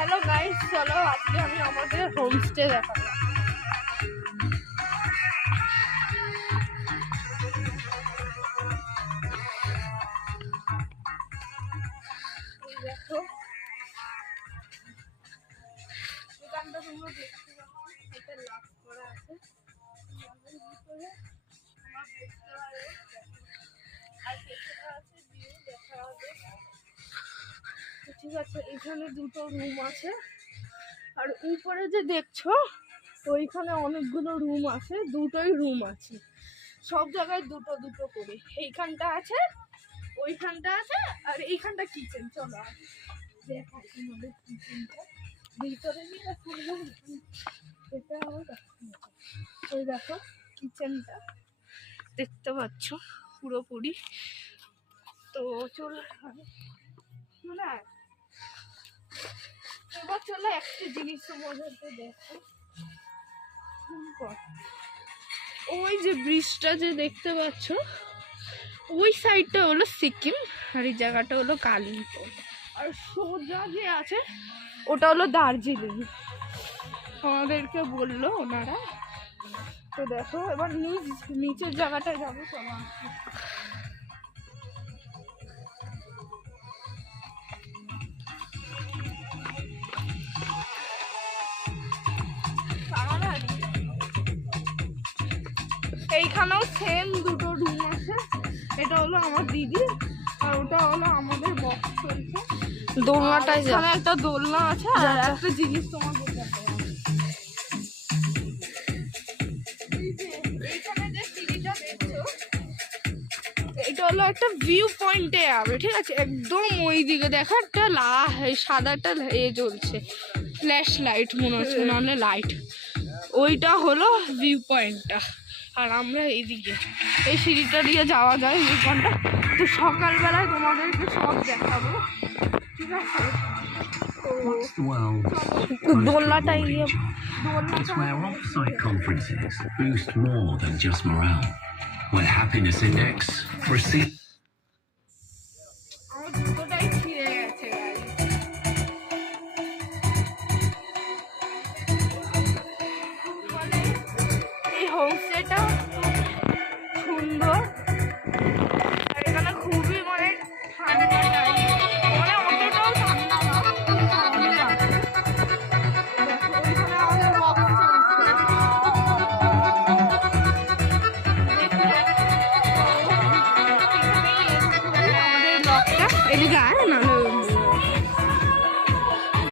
Hello guys, চলো আজকে আমি আমাদের হোমস্টে দেখাবো। দেখো দোকানটা তোমরা দেখতে পাচ্ছ, এটা লাভ করা আছে। ভিতরে আমার দেখতে পারো আর পেছনে আছে ভিউ দেখা হবে। ঠিক আছে, এখানে দুটো রুম আছে আর উপরে যে দেখছো ওইখানে অনেকগুলো রুম আছে, দুটোই রুম আছে, সব জায়গায় দুটো দুটো করে। এইখানটা আছে, ওইখানটা আছে আর এইখানটা কিচেন। চলো দেখাই তোমাদের কিচেনটা ভিতরে নিয়ে খুলবো। এটা আমার ওই দেখো কিচেনটা দেখতে পাচ্ছ পুরোপুরি। তো চলো না এবার চলো একটা জিনিস তোমাদেরকে দেখো। ওই যে ব্রিজটা যে দেখতে পাচ্ছ ওই সাইডটা হলো সিকিম আর এই জায়গাটা হলো কালিম্পং। আর সোজা যে আছে ওটা হলো দার্জিলিং, আমাদেরকে বললো ওনারা। তো দেখো এবার নিচের জায়গাটায় যাবো। চলো এইখানেও সেম দুটো রুম আছে। এটা হলো আমার দিদি আর ওটা হলো আমাদের বক্স চলছে। দোলনাটাই এখানে একটা দোলনা আছে আর একটা জিনিস তোমাকে দেখাবো। এইখানে যে সিঁড়িটা দেখছো এটা হলো একটা ভিউ পয়েন্টে যাবে, ঠিক আছে? একদম ওই দিকে দেখো একটা সাদাটা জ্বলছে, ফ্ল্যাশ লাইট মনে হচ্ছে, নাহলে লাইট। ওইটা হলো ভিউ পয়েন্টটা আর আমরা এইদিকে এই সিঁড়িটা দিয়ে যাওয়া যায় ভিউ পয়েন্টটা। তো সকালবেলায় তোমাদেরকে সব দেখাবো, ঠিক আছে? দোলনাটাই It's where off-site conferences boost more than just morale. When happiness index receives দুটোটাই ছিঁড়ে গেছে। এই হোমস্টেটা